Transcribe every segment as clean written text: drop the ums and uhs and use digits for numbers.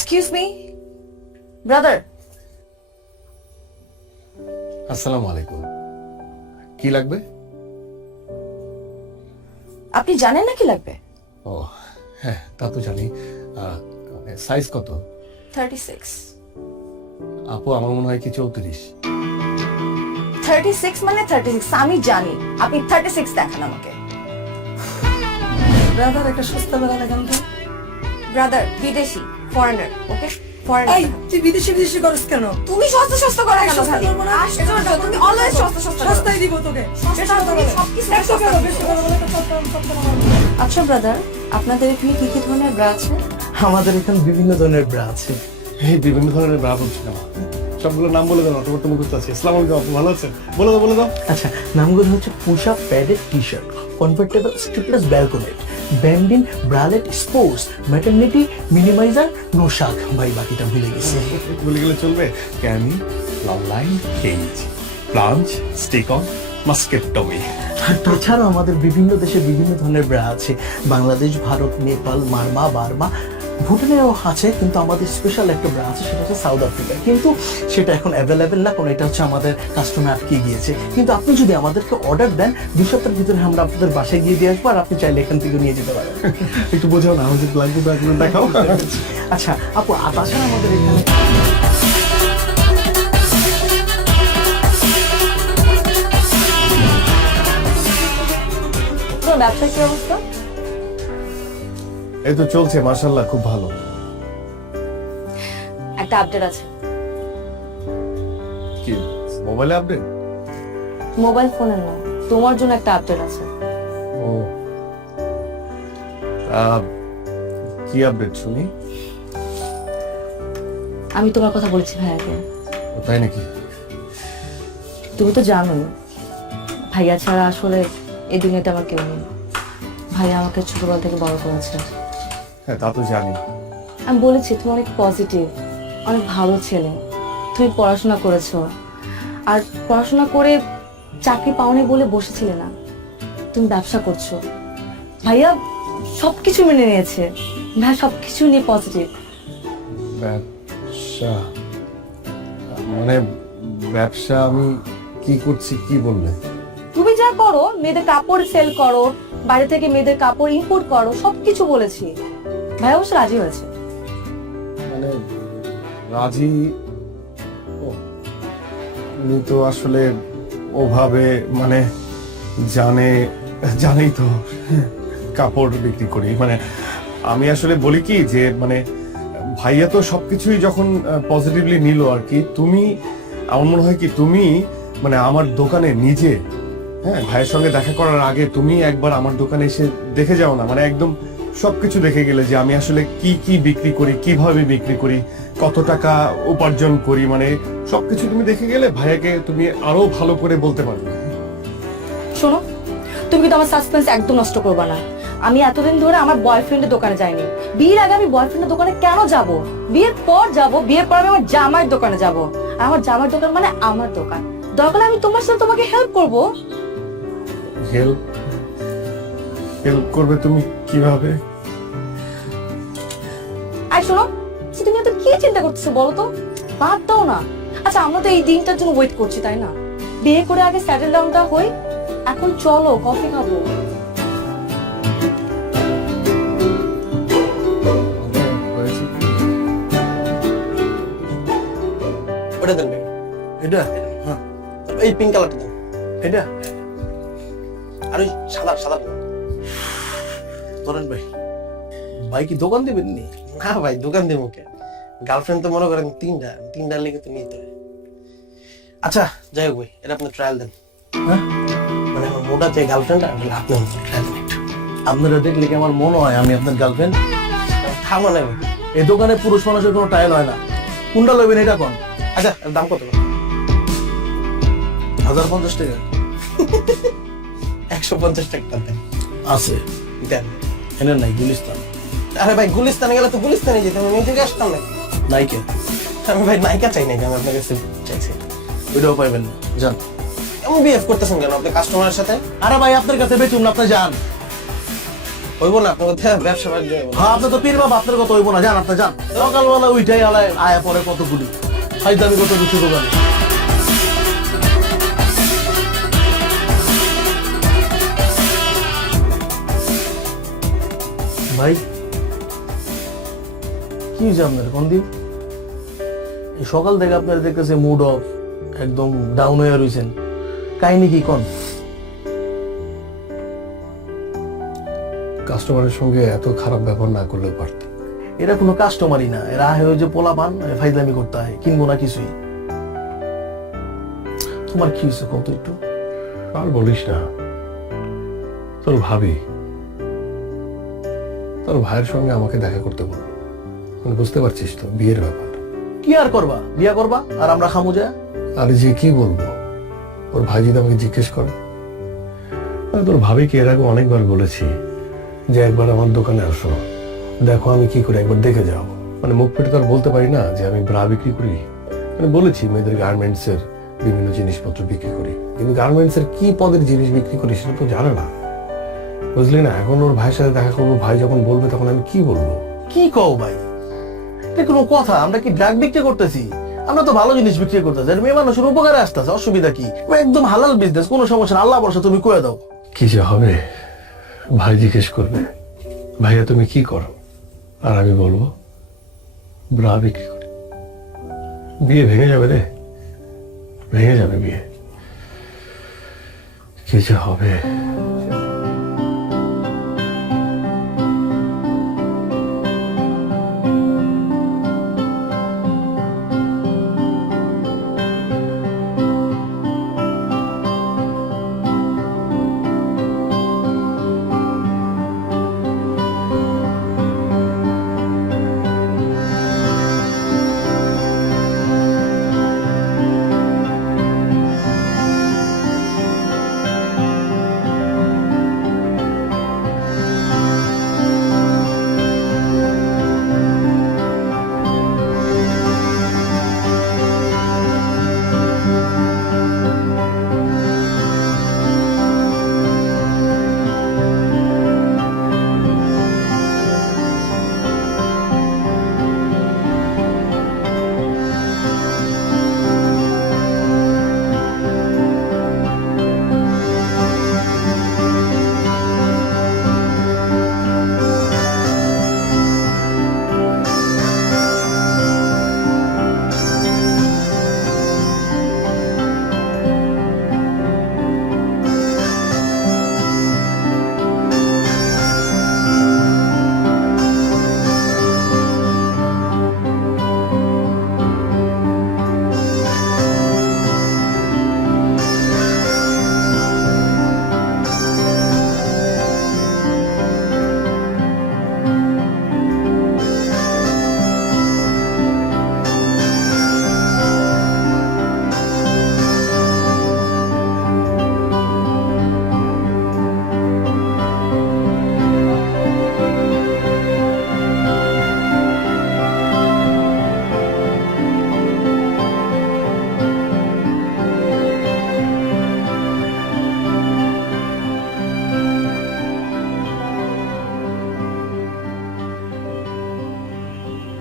Excuse me brother. আসসালামু আলাইকুম। কি লাগবে? আপনি জানেন না কি লাগবে? ও হ্যাঁ, তা তো জানি। সাইজ কত? 36। আপু আমার মনে হয় কি 34। 36 মানে 36, আমি জানি। আপনি 36 দেখান আমাকে। ব্রাদার একটা সস্তা বেলা দেখান তো। ব্রাদার বিদেশি, ফরেনার, ওকে ফরেনার। এই তুই বিদেশি বিদেশি করস কেন? তুমি সস্তা সস্তা করে কেন সস্তা খালি? করবো না। আশ্চর্য, তুমি অলওয়েজ সস্তা সস্তা করো। সস্তাই দিব তোকে। সস্তা তুমি সবকিছু একশো সস্তা কেন? দিচ্ছ। বেশি করে বলে তো সস্তা না। আচ্ছা ব্রাদার, আপনাদের এখানে কি কি ধরনের ব্রা আছে? আমাদের এখানে বিভিন্ন ধরনের ব্রা আছে। এই বিভিন্ন ধরনের ব্রা বলছি না, সবগুলো নাম বলে দাও, তোমার তো মুখস্থ আছে। আসসালামু আলাইকুম আপু, ভালো আছেন? বলে দাও। আচ্ছা, নামগুলো হচ্ছে push up padded T shirt, comfortable strapless balconette, bandeau bralette sports, maternity minimiser, নোশাক। ভাই বাকিটা ভুলে গেছি। বলে গেলে চলবে। ক্যানি, লাইন, কেজ, প্লাঞ্চ, স্টিক অন, মাস্কেট টমি। আর তাছাড়া আমাদের বিভিন্ন দেশে বিভিন্ন ধরনের ব্রা আছে। বাংলাদেশ, ভারত, নেপাল, মারমা, বার্মা, ভুটানেও আছে, কিন্তু আমাদের স্পেশাল একটা ব্রা আছে, সেটা হচ্ছে সাউথ আফ্রিকা। কিন্তু সেটা এখন অ্যাভেলেবেল না, কারণ এটা হচ্ছে আমাদের কাস্টমার আটকে গিয়েছে। কিন্তু আপনি যদি আমাদেরকে অর্ডার দেন, 2 সপ্তাহের ভিতরে আমরা আপনাদের বাসায় গিয়ে দিয়ে আসবো, আর আপনি চাইলে এখান থেকে নিয়ে যেতে পারেন। একটু বোঝাও না, আমাদের লাগবে ব্রাগুলো দেখাও। আচ্ছা আপু, আর তাছাড়া আমাদের এখানে তোমার ব্যবসার কি অবস্থা? এই তো চলছে মাশাআল্লাহ, খুব ভালো। একটা আপডেট আছে। কি মোবাইলে আপডেট? মোবাইল ফোনের না, তোমার জন্য একটা আপডেট আছে। ও কি আপডেট শুনি? আমি তোমার কথা বলেছি ভাইয়াকে। ও তাই নাকি? তুমি তো জানোই ভাইয়া ছাড়া আসলে এই দুনিয়াতে আমার কেউ নেই। ভাইয়া আমাকে ছোটবেলা থেকে বড় করেছে। হ্যাঁ তা তো জানি। আমি বলেছি তুমি অনেক পজিটিভ, অনেক ভালো ছেলে। তুমি পড়াশোনা করেছো, আর পড়াশোনা করে চাকরি পাওনি বলে বসেছিলে না, তুমি ব্যবসা করছো। ভাইয়া সবকিছু মেনে নিয়েছে, ভাইয়া সবকিছু নিয়ে পজিটিভ। ব্যবসা মানে ব্যবসা আমি কি করছি কি বললে? তুমি যা করো, মেয়েদের কাপড় সেল করো, বাইরে থেকে মেয়েদের কাপড় ইম্পোর্ট করো, সবকিছু বলেছি। ভাইয়া অবশ্য রাজি হয়েছে। মানে রাজি? ও, উনি তো আসলে ওভাবে মানে জানেই তো কাপড় বিক্রি করি। মানে আমি আসলে বলি কি যে মানে ভাইয়া তো সবকিছুই যখন পজিটিভলি নিল আর কি, তুমি আমার মনে হয় কি তুমি মানে আমার দোকানে নিজে, হ্যাঁ ভাইয়ের সঙ্গে দেখা করার আগে তুমি একবার আমার দোকানে এসে দেখে যাও না, মানে একদম সবকিছু দেখে গেলে যে আমি আসলে কি কি বিক্রি করি, কিভাবে বিক্রি করি, কত টাকা উপার্জন করি, মানে সবকিছু তুমি দেখে গেলে ভাইয়াকে তুমি আরো ভালো করে বলতে পারবে। শোনো, তুমি কিন্তু আমার সাসপেন্স একদম নষ্ট করবে না। আমি এতদিন ধরে আমার বয়ফ্রেন্ডের দোকানে যাইনি। বিয়ের আগে আমি বয়ফ্রেন্ডের দোকানে কেন যাব? বিয়ের পর যাব, বিয়ের পর আমি আমার জামাইয়ের দোকানে যাব। আর আমার জামাইয়ের দোকান মানে আমার দোকান। দরকার আমি তোমার সাথে তোমাকে হেল্প করব। হেল্প করবে তুমি কিভাবে? আর শোনো, তুমি এত কি চিন্তা করতেছো বলো তো? বাদ দাও না। আচ্ছা, আমরা তো এই দিনটার জন্য ওয়েট করছি, তাই না? বিয়ে করে আগে সেটেল ডাউনটা হই। এখন চলো কফি খাবো। ওটা দেন ভাই। এটা হ্যাঁ, এই পিঙ্ক কালারটা দেন। এটা আর ওই সাদা ধরেন ভাই। ভাই কি দোকান দিবেন নি? না ভাই, দোকান দেবো কে? গার্লফ্রেন্ড তো মনে করেন তিনটার লেগে তো নিতে হয়। আচ্ছা যাই হোক ভাই, এটা আপনি ট্রায়াল দেন। হ্যাঁ, মানে আমার মোটা যে গার্লফ্রেন্ড আপনি ট্রায়াল দেন একটু। আপনারা দেখলে কি আমার মনে হয় আমি আপনার গার্লফ্রেন্ড? থামো না ভাই। এই দোকানে পুরুষ মানুষের কোনো ট্রায়াল হয় না। কোনটা লইবেন এটা কোন? আচ্ছা এর দাম কত? 1050 টাকা 150 টাকা দেন। আছে। দেন। এনে নাই গুলিস্তান। আরে ভাই, গুলিস্তানে গেলে তো গুলিস্তানে যেতাম, আমি এই থেকে আসতাম নাকি? নাইকে আমি ভাই নায়িকা চাই নাকি? আমি আপনার কাছে চাইছি। ওইটাও পাইবেন না, যান। এমন বিহেভ করতেছেন কেন আপনি কাস্টমারের সাথে? আরে ভাই আপনার কাছে বেচুন না, আপনি যান। হইব না আপনার কথা, ব্যবসা বাণিজ্য হইব না। হ্যাঁ আপনি তো পীর বাবা, আপনার কথা হইব না, যান আপনি যান। সকালবেলা উইটাই আলায় আয়া পরে কতগুলি ফাইদামি কত কিছু দোকানে। ভাই কি হয়েছে আপনার কন্দীপ? এই সকাল থেকে আপনার দেখতেছে মুড অফ, একদম ডাউন হয়ে রয়েছেন, কাহিনী কি কোন? কাস্টমারের সঙ্গে এত খারাপ ব্যবহার না করলেও পারত। এরা কোনো কাস্টমারই না, এরা হয়ে যে পোলা পান ফাইদামি করতে হয়, কিনবো না কিছুই। তোমার কি হয়েছে কত একটু? আর বলিস না, তোর ভাবি তোর ভাইয়ের সঙ্গে আমাকে দেখা করতে বলল। মানে বুঝতে পারছিস তো, বিয়ের ব্যাপার। কি আর করবা, বিয়া করবা আর আমরা খামু যায়। আরে যে কি বলবো, ওর ভাই যদি আমাকে জিজ্ঞেস করে। আমি তোর ভাবিকে এর আগে অনেকবার বলেছি যে একবার আমার দোকানে আসো, দেখো আমি কি করি, একবার দেখে যাও। মানে মুখ ফেটে তো আর বলতে পারি না যে আমি ব্রা বিক্রি করি। মানে বলেছি মেয়েদের গার্মেন্টস এর বিভিন্ন জিনিসপত্র বিক্রি করি, কিন্তু গার্মেন্টস এর কি পদের জিনিস বিক্রি করি সেটা তো জানে না, বুঝলি না। এখন ওর ভাইয়ের সাথে দেখা করবো, ভাই যখন বলবে তখন আমি কি বলবো? কি কও ভাই, এটা কোনো কথা? আমরা কি ড্রাগ বিক্রি করতেছি? আমরা তো ভালো জিনিস বিক্রি করতেছি, আর মেয়ে মানুষের উপকারে আসতেছে, অসুবিধা কি? একদম হালাল বিজনেস, কোনো সমস্যা না, আল্লাহ বর্ষা তুমি কয়ে দাও। কি যে হবে, ভাই জিজ্ঞেস করবে ভাইয়া তুমি কি করো, আর আমি বলবো ব্রা বিক্রি করি। বিয়ে ভেঙে যাবে রে, ভেঙে যাবে বিয়ে। কি যে হবে।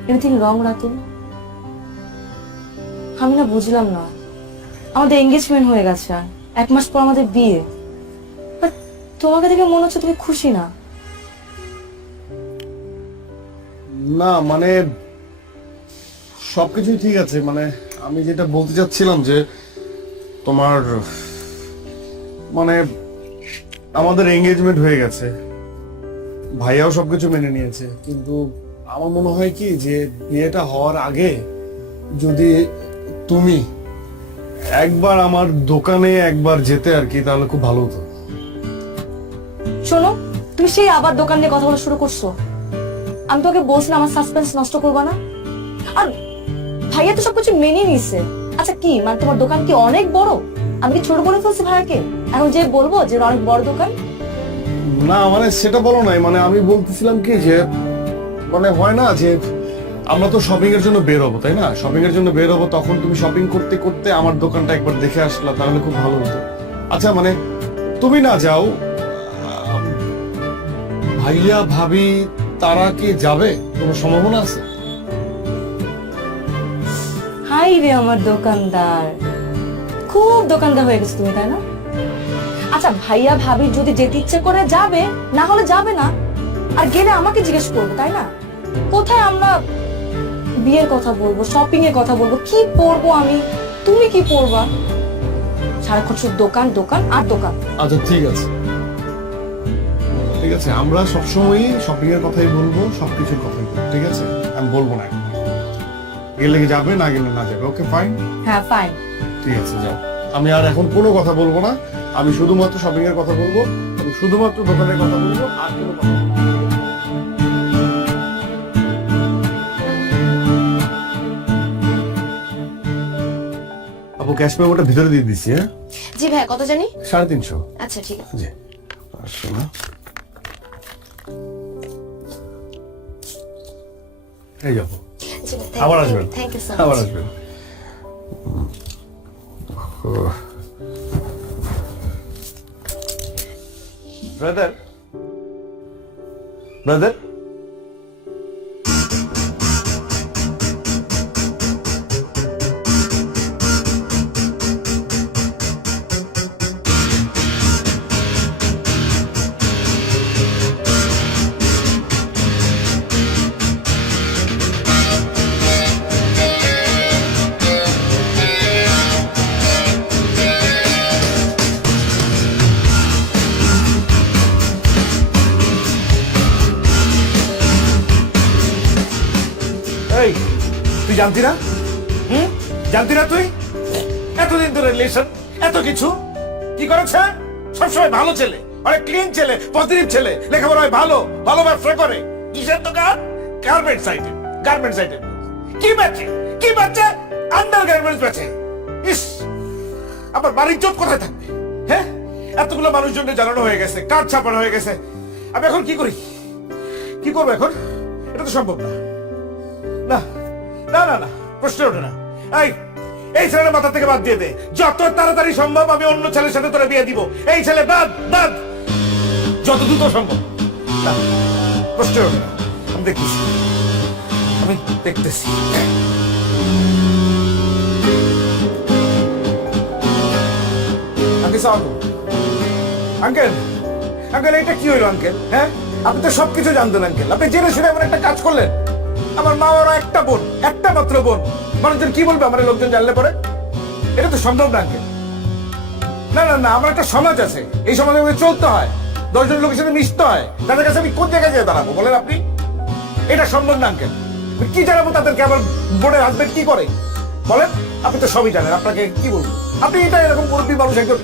Anything wrong Ratul? আমি না বুঝলাম না, আমাদের এঙ্গেজমেন্ট হয়ে গেছে, 1 মাস পর আমাদের বিয়ে, বাট তোমাকে দেখে মনে হচ্ছে তুমি খুশি না। না মানে সবকিছুই ঠিক আছে, মানে আমি যেটা বলতে চাচ্ছিলাম যে তোমার মানে আমাদের এঙ্গেজমেন্ট হয়ে গেছে, ভাইয়াও সবকিছু মেনে নিয়েছে, কিন্তু আমার মনে হয় কি যে বিয়েটা হওয়ার আগে যদি তুমি একবার আমার দোকানে একবার যেতে আর কি, তাহলে খুব ভালো হতো। শোনো, তুমি সেই আবার দোকান নিয়ে কথা বলা শুরু করছো। আমি তোকে বলছিলাম আমার সাসপেন্স নষ্ট করবা না, আর ভাইয়া তো সবকিছু মেনে নিছে। আচ্ছা কি মানে তোমার দোকান কি অনেক বড়? আমি কি ছোট বলে ফেলছি ভাইয়াকে? এখন যে বলবো যে অনেক বড় দোকান? না মানে সেটা বলো নাই, মানে আমি বলতেছিলাম কি যে মানে হয় না যে আমরা তো শপিং এর জন্য বের হবো, তাই না? শপিং এর জন্য বের হবো, তখন তুমি শপিং করতে করতে আমার দোকানটা একবার দেখে আসলা, তাহলে খুব ভালো হতো। আচ্ছা মানে তুমি না যাও, ভাইয়া ভাবি তারা কি যাবে, কোনো সম্ভাবনা আছে? হাই রে আমার দোকানদার, খুব দোকানদার হয়ে গেছে তুমি, তাই না? আচ্ছা ভাইয়া ভাবি যদি যেতে ইচ্ছে করে যাবে, না হলে যাবে না। আর গেলে আমাকে জিজ্ঞেস করবে, তাই না? কোথায় আমরা বিয়ের কথা বলবো, শপিং এর কথা বলবো, কি পরবো আমি, তুমি কি পরবা? সারাক্ষণ শুধু দোকান দোকান আর দোকান। আচ্ছা ঠিক আছে, ঠিক আছে, আমরা সবসময়ই শপিং এর কথাই বলবো, সবকিছুর কথাই বলবো, ঠিক আছে? আমি বলবো না এখন। গেলে কি যাবে, না গেলে না যাবে, ওকে ফাইন। হ্যাঁ ফাইন। ঠিক আছে যাও, আমি আর এখন কোনো কথা বলবো না, আমি শুধুমাত্র শপিং এর কথা বলবো এবং শুধুমাত্র দোকানের কথা বলবো, আর কোনো কথা বলবো না। আপু ক্যাশ মেমোটা ভিতরে দিয়ে দিচ্ছি। হ্যাঁ জি ভাই, কত জানি? 350। আচ্ছা ঠিক আছে। জি 500 না, এই যাবো, জি ভাই, আবার আসবেন, থ্যাংক ইউ সো আবার মাচ। আসবেন। ব্রাদার, ব্রাদার, এই তুই জানতি না? জানতি না তুই? এতদিন ধরে রিলেশন, এত কিছু কি করেছে? সবসময় ভালো ছেলে, অনেক ক্লিন ছেলে, পজিটিভ ছেলে, লেখাপড়ায় ভালো, ভালো ব্যবসা করে। কিসের দোকান? Garments item, garments item. কি বেচে? কি বেচে? আন্ডার গার্মেন্টস বেচে। ইস, আবার বাড়ির ইজ্জত কোথায় থাকবে? হ্যাঁ, এতগুলো মানুষজনকে জানানো হয়ে গেছে, কার্ড ছাপানো হয়ে গেছে, আমি এখন কি করি? কি করবো এখন? এটা তো সম্ভব না। না না না না, প্রশ্ন ওঠে না। এই ছেলের মাথা থেকে বাদ দিয়ে দে, যত তাড়াতাড়ি সম্ভব আমি অন্য ছেলের সাথে তোরা বিয়ে দিব। এই ছেলে বাদ, বাদ, যত দ্রুত সম্ভব। না, প্রশ্ন ওঠে না, আমি দেখতেছি, আমি দেখতেছি। আঙ্কেল, আঙ্কেল এটা কি হইলো আঙ্কেল? হ্যাঁ, আপনি তো সবকিছু জানতেন আঙ্কেল, আপনি জেনে শুনে এমন একটা কাজ করলেন। আমার মা ওরা একটা বোন, একটা মাত্র বোন, মানুষজন কি বলবে আমার লোকজন জানলে পরে? এটা তো সম্ভব না আঙ্কেল। না না না, আমার একটা সমাজ আছে, এই সমাজে আমাকে চলতে হয়, 10 জন লোকের সাথে মিশতে হয়, তাদের কাছে আমি কোন জায়গায় যেয়ে দাঁড়াবো বলেন আপনি? এটা সম্ভব না আঙ্কেল। কি জানাবো তাদেরকে আমার বোনের হাজবেন্ড কি করে বলেন? আপনি তো সবই জানেন, আপনাকে কি বলবো? আপনি এটা এরকম মুরব্বী মানুষ একজন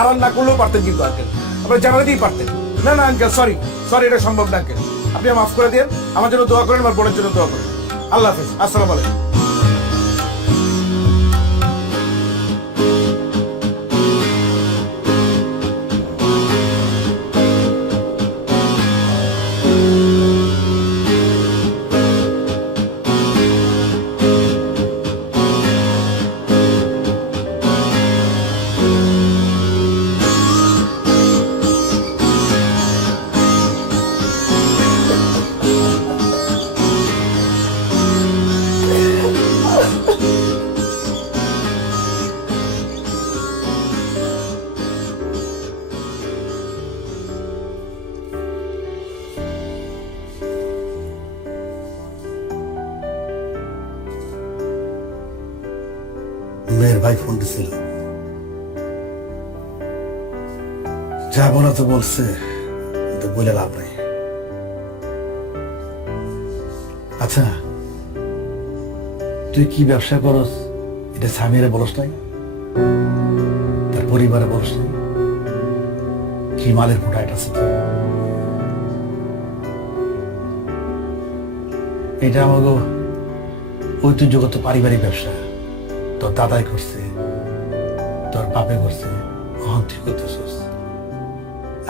আড়াল না করলেও পারতেন কিন্তু আঙ্কেল, আপনার জানাতেই পারতেন। না না আঙ্কেল, সরি সরি, এটা সম্ভব না আঙ্কেল, আপনি মাফ করে দিন, আমার জন্য দোয়া করেন, আমার বোনের জন্য দোয়া করেন। আল্লাহ হাফিজ, আসসালামু আলাইকুম। মেয়ের ভাই ফোন দিছিল, যাবো না তো বলছে, কিন্তু বলে লাভ নাই। আচ্ছা তুই কি ব্যবসা করস এটা স্বামীরে বলস নাই, তার পরিবারে বলস নাই? কি মালের ফুটাইট আছে তোর? এটা আমাকে ঐতিহ্যগত পারিবারিক ব্যবসা, তোর দাদাই করছে, তোর বাপে করছে, তুই করতেছিস।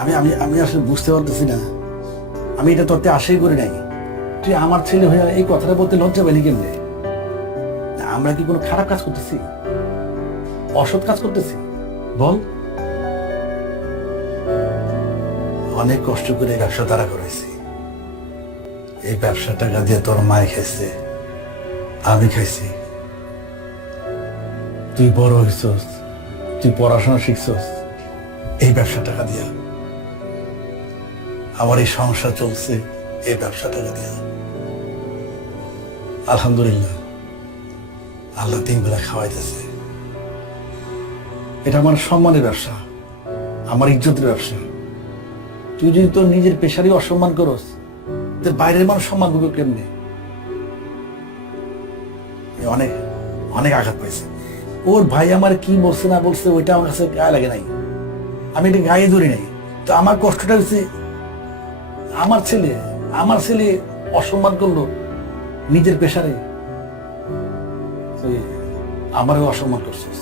আমি আমি আমি আসলে বুঝতে পারতেছি না, আমি এটা তোরতে আশাই করি নাই। তুই আমার ছেলে হয়ে এই কথাটা বলতে লজ্জা পেলি কেমনে? আমরা কি কোনো খারাপ কাজ করতেছি, অসৎ কাজ করতেছি বল? অনেক কষ্ট করে এই ব্যবসা দাঁড়া করাইছি। এই ব্যবসা টাকা দিয়ে তোর মায় খাইছে, আমি খাইছি। তুই বড় হইছস, তুই পড়াশোনা শিখছস এই ব্যবসা টাকা দিয়া। আমার এই সংসার চলছে এই ব্যবসা টাকা দিয়া। আলহামদুলিল্লাহ, আল্লাহ 3 বেলা খাওয়াইতেছে। এটা আমার সম্মানের ব্যবসা, আমার ইজ্জতের ব্যবসা। তুই যদি তোর নিজের পেশারই অসম্মান করস, তোর বাইরের মানুষ সম্মান করবে কেমনি? অনেক অনেক আঘাত পাইছে। ওর ভাই আমার কি বলছে না বলছে ওইটা আমার কাছে গায়ে লাগে নাই, আমি এটা গায়ে ধরি নাই। তো আমার কষ্টটা হচ্ছে আমার ছেলে অসম্মান করলো নিজের পেশারে, তুই আমারও অসম্মান করছিস।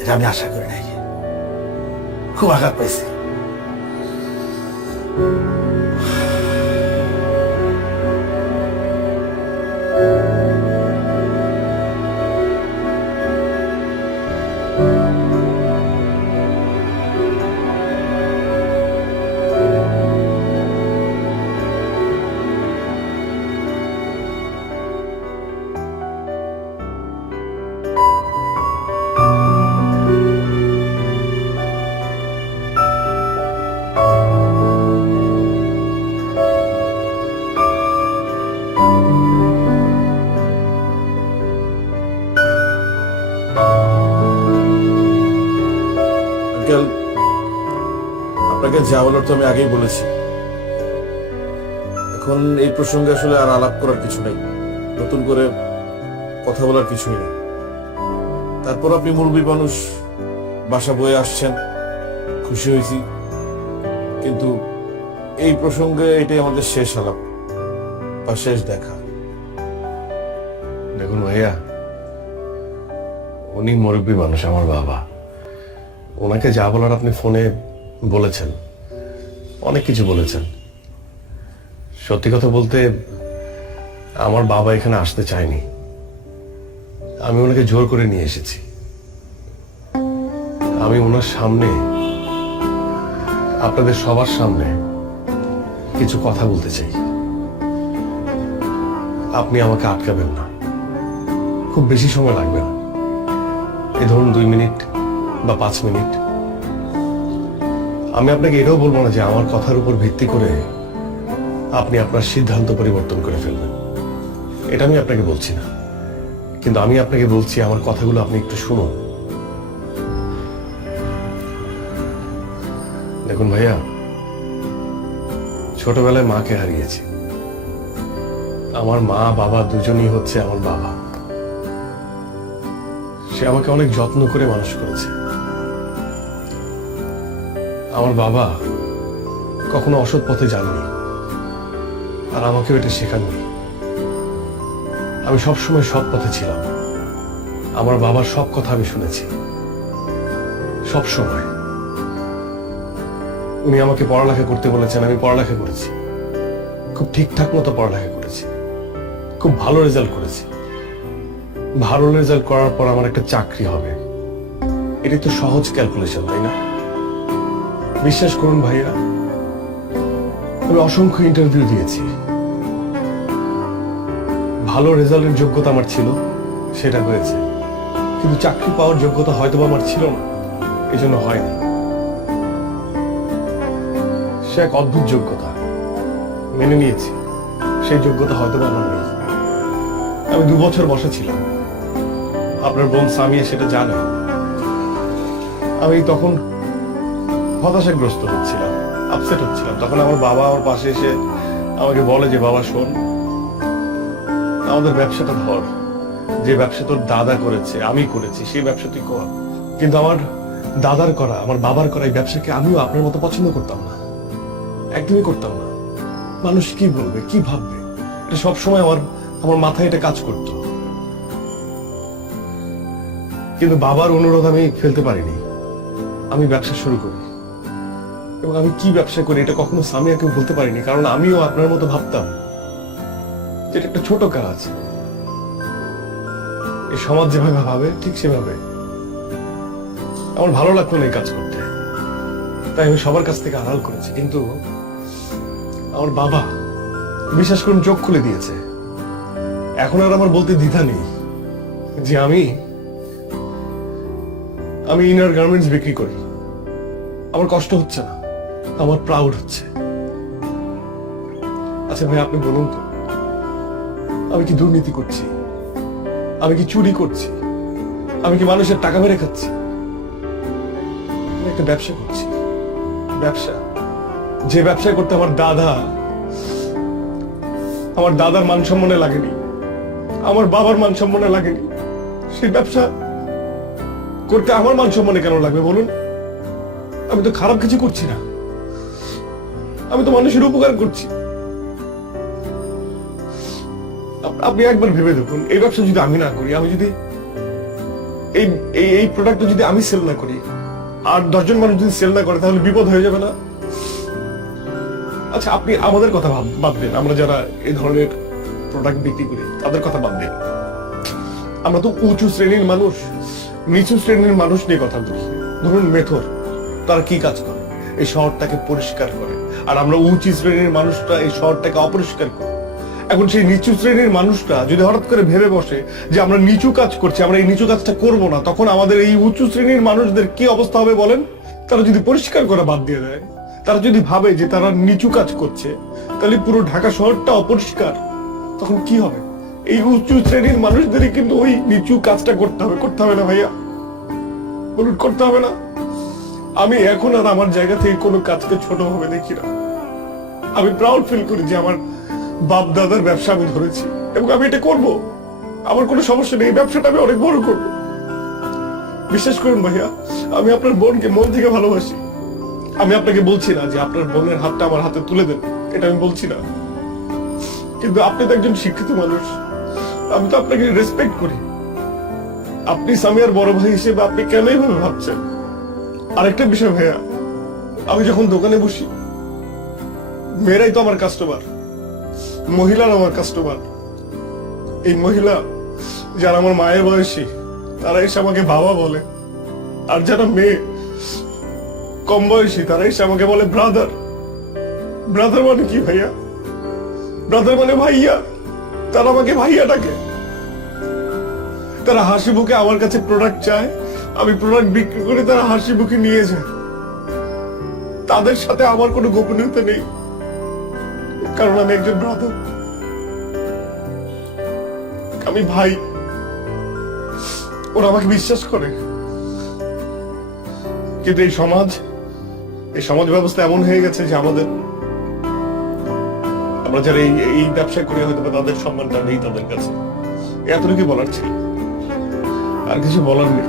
এটা আমি আশা করি নাই, খুব আঘাত পাইছি। আঙ্কেল, আপনাকে যা বলার তো আমি আগেই বলেছি। এখন এই প্রসঙ্গে আসলে আর আলাপ করার কিছু নেই, নতুন করে কথা বলার কিছুই নেই। তারপর আপনি মুরব্বী মানুষ, বাসা বয়ে আসছেন, খুশি হয়েছি। কিন্তু এই প্রসঙ্গে এটাই আমাদের শেষ আলাপ বা শেষ দেখা। দেখুন ভাইয়া, উনি মুরব্বী মানুষ, আমার বাবা। ওনাকে যা বলার আপনি ফোনে বলেছেন, অনেক কিছু বলেছেন। সত্যি কথা বলতে আমার বাবা এখানে আসতে চায়নি, আমি ওনাকে জোর করে নিয়ে এসেছি। আমি ওনার সামনে, আপনাদের সবার সামনে কিছু কথা বলতে চাই। আপনি আমাকে আটকাবেন না, খুব বেশি সময় লাগবে না, এই ধরুন 2 মিনিট বা 5 মিনিট। আমি আপনাকে এটাও বলবো না যে আমার কথার উপর ভিত্তি করে আপনি আপনার সিদ্ধান্ত পরিবর্তন করে ফেলবেন, এটা আমি আপনাকে বলছি না। কিন্তু আমি আপনাকে বলছি, আমার কথাগুলো আপনি একটু শুনুন। দেখুন ভাইয়া, ছোটবেলায় মাকে হারিয়েছি। আমার মা বাবা দুজনই হচ্ছে আমার বাবা। সে আমাকে অনেক যত্ন করে মানুষ করেছে। আমার বাবা কখনো অসৎ পথে যাননি, আর আমাকেও এটা শেখাননি। আমি সবসময় সৎ পথে ছিলাম। আমার বাবার সব কথা আমি শুনেছি, সব সময়। উনি আমাকে পড়ালেখা করতে বলেছেন, আমি পড়ালেখা করেছি, খুব ঠিকঠাক মতো পড়ালেখা করেছি, খুব ভালো রেজাল্ট করেছি। ভালো রেজাল্ট করার পর আমার একটা চাকরি হবে, এটি তো সহজ ক্যালকুলেশন, তাই না? বিশ্বাস করুন ভাইয়া, আমি অসংখ্য ইন্টারভিউ দিয়েছি। ভালো রেজাল্টের যোগ্যতা আমার ছিল, সেটা হয়েছে। কিন্তু চাকরি পাওয়ার যোগ্যতা হয়তো আমার ছিল না, এই জন্য হয়নি। সে এক অদ্ভুত যোগ্যতা, মেনে নিয়েছি। সেই যোগ্যতা হয়তো আমার নেই। আমি 2 বছর বসেছিলাম, আপনার বোন সামিয়া সেটা জানে। আমি তখন হতাশাগ্রস্ত হচ্ছিলাম, আপসেট হচ্ছিলাম। তখন আমার বাবা আমার পাশে এসে আমাকে বলে যে, বাবা শোন, আমাদের ব্যবসাটা ধর, যে ব্যবসা তোর দাদা করেছে, আমি করেছি, সেই ব্যবসা তুই কর। কিন্তু আমার দাদার করা, আমার বাবার করা এই ব্যবসাকে আমিও আপনার মতো পছন্দ করতাম না, একদমই করতাম না। মানুষ কি বলবে, কি ভাববে, এটা সবসময় আমার মাথায় এটা কাজ করতো। কিন্তু বাবার অনুরোধ আমি ফেলতে পারিনি, আমি ব্যবসা শুরু করি। এবং আমি কি ব্যবসা করি এটা কখনো সামিয়াকে বলতে পারিনি, কারণ আমিও আপনার মতো ভাবতাম যেটা একটা ছোট কাজ। এই সমাজ যেভাবে ভাবে ঠিক সেভাবে। আমার ভালো লাগতো না এই কাজ করতে। তাই আমি সবার কাছ থেকে আড়াল করেছি, কিন্তু আমার বাবা বিশ্বাস করুন চোখ খুলে দিয়েছে। এখন আর আমার বলতে দ্বিধা নেই যে আমি ইনার গার্মেন্টস বিক্রি করি। আমার কষ্ট হচ্ছে না, আমার প্রাউড হচ্ছে। আচ্ছা ভাই, আপনি বলুন তো, আমি কি দুর্নীতি করছি? আমি কি চুরি করছি? আমি কি মানুষের টাকা মেরে খাচ্ছি? আমি একটা ব্যবসা করছি, ব্যবসা, যে ব্যবসা করতে আমার দাদার মান সম্মানে লাগেনি, আমার বাবার মান সম্মানে লাগেনি, সেই ব্যবসা করতে আমার মান সম্মানে কেন লাগবে বলুন? আমি তো খারাপ কিছু করছি না, আমি তো মানুষের উপকার করছি। আপনি একবার ভেবে দেখুন, এই ব্যবসা যদি আমি না করি, আমি যদি এই প্রোডাক্টটা যদি আমি সেল না করি, আর 10 জন মানুষ যদি সেল না করে, তাহলে বিপদ হয়ে যাবে না? আচ্ছা, আপনি আমাদের কথা বাদ দেন, আমরা যারা এই ধরনের প্রোডাক্ট বিক্রি করি তাদের কথা বাদ দেন। আমরা তো উঁচু শ্রেণীর মানুষ, নিচু শ্রেণীর মানুষ নিয়ে কথা বলি। ধরুন মেথর, তারা কি কাজ করে? এই শহরটাকে পরিষ্কার করে। আর আমরা উঁচু শ্রেণীর মানুষটা এই শহরটাকে অপরিষ্কার করি। এখন সেই নিচু শ্রেণীর মানুষটা যদি হঠাৎ করে ভেবে বসে যে আমরা নিচু কাজ করছি, আমরা এই নিচু কাজটা করব না, তখন আমাদের এই উঁচু শ্রেণীর মানুষদের কি অবস্থা হবে বলেন? তারা যদি পরিষ্কার করা বাদ দিয়ে দেয়, তারা যদি ভাবে যে তারা নিচু কাজ করছে, তাহলে পুরো ঢাকা শহরটা অপরিষ্কার, তখন কি হবে? এই উঁচু শ্রেণীর মানুষদেরই কিন্তু ওই নিচু কাজটা করতে হবে না ভাইয়া? বলুন, করতে হবে না? আমি এখন আর আমার জায়গা থেকে কোনো কাজকে ছোট ভাবে দেখি না। আমি প্রাউড ফিল করি যে আমার বাপ দাদার ব্যবসা আমি ধরেছি, এবং আমি এটা করব। আমার কোনো সমস্যা নেই, এই ব্যবসাটা আমি অনেক বড় করব। বিশ্বাস করুন ভাইয়া, আমি আপনার বোনকে মন থেকে ভালোবাসি। আমি আপনাকে বলছি না যে আপনার বোনের হাতটা আমার হাতে তুলে দেন, এটা আমি বলছি না। কিন্তু আপনি তো একজন শিক্ষিত মানুষ, আমি তো আপনাকে রেসপেক্ট করি। আপনি সামিয়ার বড় ভাই হিসেবে আপনি কেন এইভাবে ভাবছেন? আরেকটা বিষয় ভাইয়া, আমি যখন দোকানে বসি, মেয়েরাই তো আমার কাস্টমার, মহিলারা আমার কাস্টমার। এই মহিলা যারা আমার মায়ের বয়সী, তারা এসে আমাকে বাবা বলে। আর যারা মেয়ে কম বয়সী, তারা এসে আমাকে বলে ব্রাদার। ব্রাদার মানে কি ভাইয়া? ব্রাদার মানে ভাইয়া। তারা আমাকে ভাইয়া ডাকে। তারা হাসি মুখে আমার কাছে প্রোডাক্ট চায়, আমি প্রোডাক্ট বিক্রি করে তারা হাসি মুখে নিয়ে যায়। তাদের সাথে আমার কোনো গোপনীয়তা নেই, কারণ আমি একজন ব্রাদার, আমি ভাই। ওরা আমাকে বিশ্বাস করে। কিন্তু এই সমাজ ব্যবস্থা এমন হয়ে গেছে যে আমরা যারা এই ব্যবসা করে হয়তো তাদের সম্মানটা নেই তাদের কাছে। এতটুকু বলার ছিল, আর কিছু বলার নেই।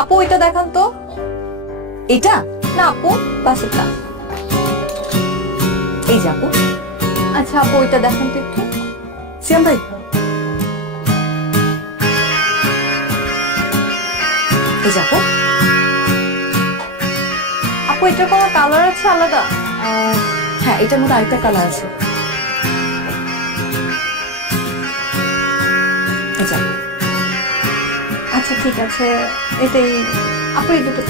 আপু এটা দেখান তো। এটা না আপু, পাশেরটা। এই যে আপু। আচ্ছা আপু এটা দেখান তো একটু। সিয়াম ভাই, এই যে আপু। আপু এটার কোনো কালার আছে আলাদা? হ্যাঁ, এটার মধ্যে আরেকটা কালার আছে। এই যে আপু। আচ্ছা ঠিক আছে, এটাই আপু, এই দুটো